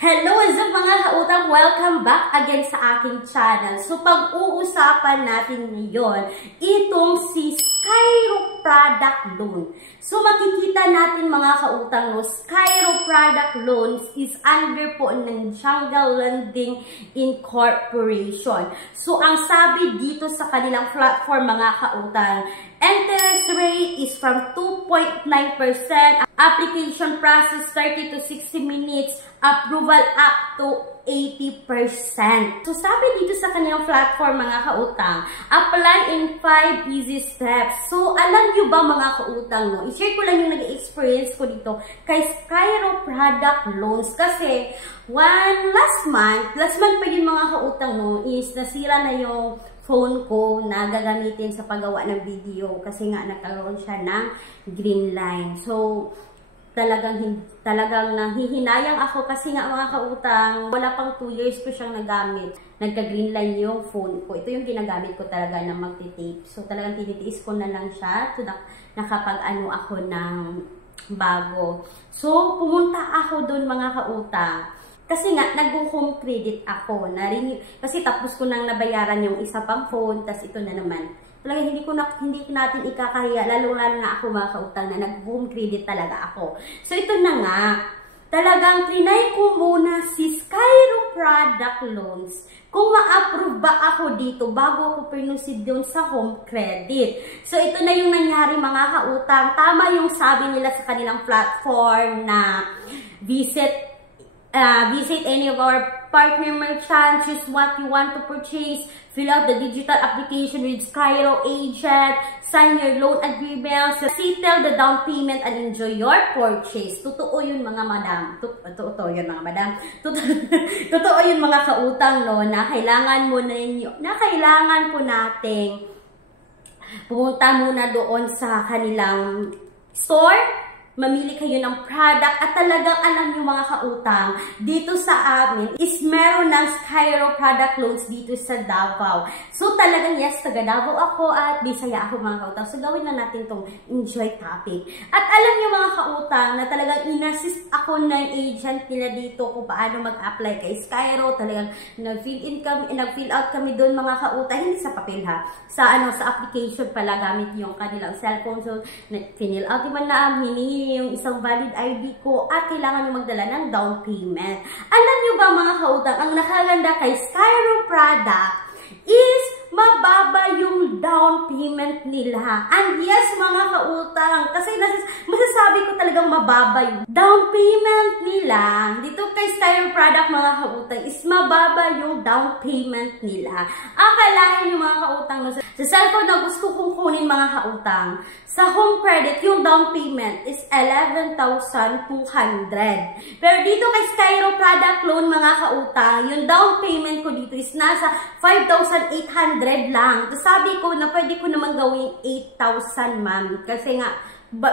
Hello, what's up mga kautang? Welcome back again sa aking channel. So, pag-uusapan natin ngayon, itong si Skyro Product Loan. So, makikita natin mga kautang, no, Skyro Product Loans is under po ng Jungle Lending Incorporation. So, ang sabi dito sa kanilang platform mga kautang, interest rate is from 2.9%, application process 30 to 60 minutes, approval up to 80%. So, sabi dito sa kanilang platform mga kautang, apply in 5 easy steps. So, alam nyo ba mga kautang, no? I-share ko lang yung nag-experience ko dito kay Skyro Product Loans. Kasi, last month pa yun mga kautang, no, is nasira na yung phone ko na gagamitin sa paggawa ng video kasi nga nagkaroon siya ng green line. So, talagang nanghihinayang ako kasi nga mga kautang, wala pang 2 years ko siyang nagamit. Nagka-green line yung phone ko. Ito yung ginagamit ko talaga na magti-tape. So, talagang tinitiis ko na lang siya to nakapag-ano ako ng bago. So, pumunta ako doon mga kautang. Kasi nga, nag-home credit ako. Kasi tapos ko nang nabayaran yung isa pang phone, tas ito na naman. Talaga, hindi natin ikakahiya, lalo-lalo na ako mga kautang na nag-home credit talaga ako. So, ito na nga. Talagang trinay ko muna si Skyro Product Loans kung ma-approve ba ako dito bago ako pinusid doon sa home credit. So, ito na yung nangyari mga kautang. Tama yung sabi nila sa kanilang platform na visit any of our partner merchants, choose what you want to purchase, fill out the digital application with Skyro agent, sign your loan agreement, settle the down payment, and enjoy your purchase. Totoo yun mga madam. Totoo yun mga madam. Totoo yun mga kautang, no, na kailangan po nating pumunta muna doon sa kanilang store, mamili kayo ng product at talagang alam nyo mga kautang, dito sa amin is meron ng Skyro Product Loans dito sa Davao. So talagang yes, taga Davao ako at Bisaya ako mga kautang. So gawin na natin tong enjoy topic. At alam nyo mga kautang na talagang inassist ako ng agent nila dito kung paano mag-apply kay Skyro. Talagang nag-fill out kami doon mga kautang, hindi sa papel ha. Sa application pala gamit yung kanilang cellphone. So fill out naman na yung isang valid ID ko at kailangan nyo magdala ng down payment. Alam nyo ba mga kautang, ang nakaganda kay Skyro Product is mababa yung down payment nila. And yes mga kautang, kasi masasabi ko talagang mababa yung down payment nila. Dito kay Skyro Product mga kautang is mababa yung down payment nila. Akalain yung mga kautang sa cellphone na gusto kong kunin mga kautang, sa home credit, yung down payment is 11,200. Pero dito kay Skyro Product Loan mga kautang, yung down payment ko dito is nasa 5,800 lang. So, sabi ko na pwede ko naman gawing 8,000 ma'am. Kasi nga,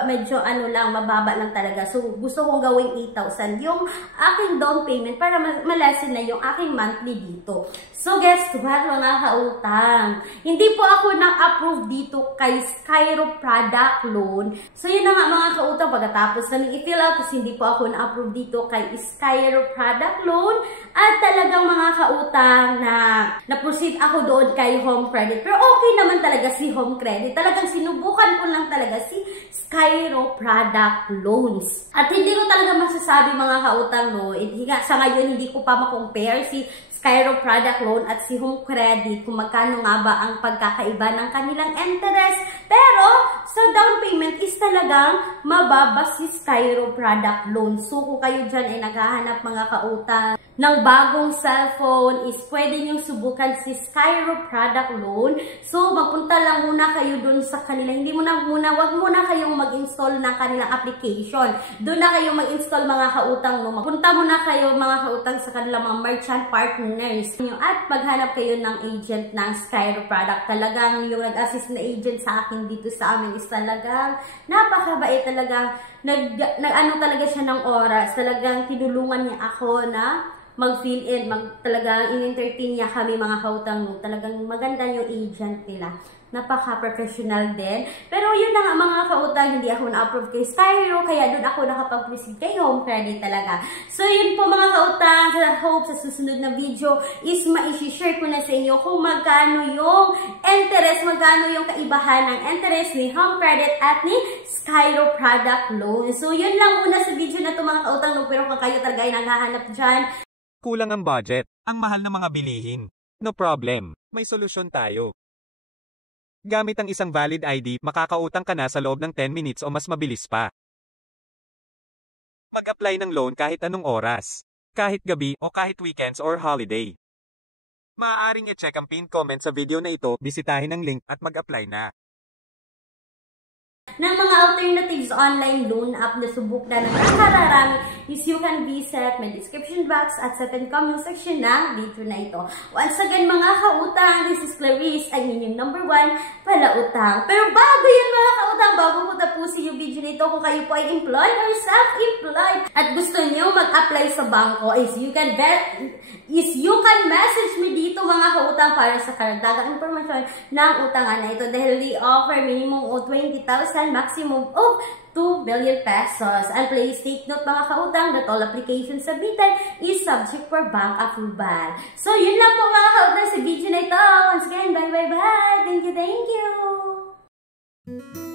medyo mababa lang talaga. So, gusto kong gawing 8,000 yung aking down payment para malesen na yung aking monthly dito. So, guess what mga kautang? Hindi po ako na-approve dito kay Skyro Product Loan. So, yun na nga mga kautang. Pagkatapos na i-fill out, kasi hindi po ako na-approve dito kay Skyro Product Loan. At talagang mga kautang na-proceed ako doon kay home credit. Pero okay naman talaga si home credit. Talagang sinubukan ko lang talaga si Skyro Product Loans. At hindi ko talaga masasabi mga kautang, no, sa ngayon hindi ko pa ma-compare si Skyro Product Loan at si home credit kung magkano nga ba ang pagkakaiba ng kanilang interest. Pero sa down payment is talagang mababa si Skyro Product Loan. So kung kayo dyan ay naghahanap mga kautang ng bagong cellphone is pwede niyong subukan si Skyro Product Loan. So magpunta lang muna kayo dun sa kanila. Wag muna kayong mag-install ng kanilang application. Doon na kayo mag-install mga kautang. No? Magpunta muna kayo mga kautang sa kanilang mga merchant partners. At maghanap kayo ng agent ng Skyro Product. Talagang yung nag-assist na agent sa akin dito sa amin is talagang napakabait. Talagang talaga siya ng oras. Talagang tinulungan niya ako na mag-fill in, talagang in-entertain niya kami mga kautang, no. Talagang maganda yung agent nila. Napaka-professional din. Pero yun na nga mga kautang, hindi ako na-approve kay Skyro, kaya doon ako nakapag-proceed kay home credit talaga. So yun po mga kautang, hope sa susunod na video is ma-share ko na sa inyo kung magkano yung interest, magkano yung kaibahan ng interest ni Home Credit at ni Skyro Product Loan. So, yun lang muna sa video na ito mga kautang no, pero kung kayo talaga ay naghahanap dyan, kulang ang budget, ang mahal ng mga bilihin. No problem, may solusyon tayo. Gamit ang isang valid ID, makakautang ka na sa loob ng 10 minutes o mas mabilis pa. Mag-apply ng loan kahit anong oras, kahit gabi o kahit weekends or holiday. Maaaring i-check ang pinned comment sa video na ito, bisitahin ang link at mag-apply na. Ng mga alternatives online loan app na subok na nakakararami is you can visit my description box at sa comment section ng video na ito. Once again mga kautang, this is Clarice, ang inyong number 1 palautang. Pero bago yan mga kautang, bago ko tapusin yung video na ito, kung kayo po ay employed or self-employed at gusto niyo mag-apply sa bangko, is you can message me dito mga kautang para sa karagdagang impormasyon ng utangan na ito dahil they offer minimum of 20,000, maximum of 2 billion pesos. And please take note mga kautang that all applications submitted is subject for bank approval. So yun lang po mga kautang sa video na ito. Once again, bye. Thank you.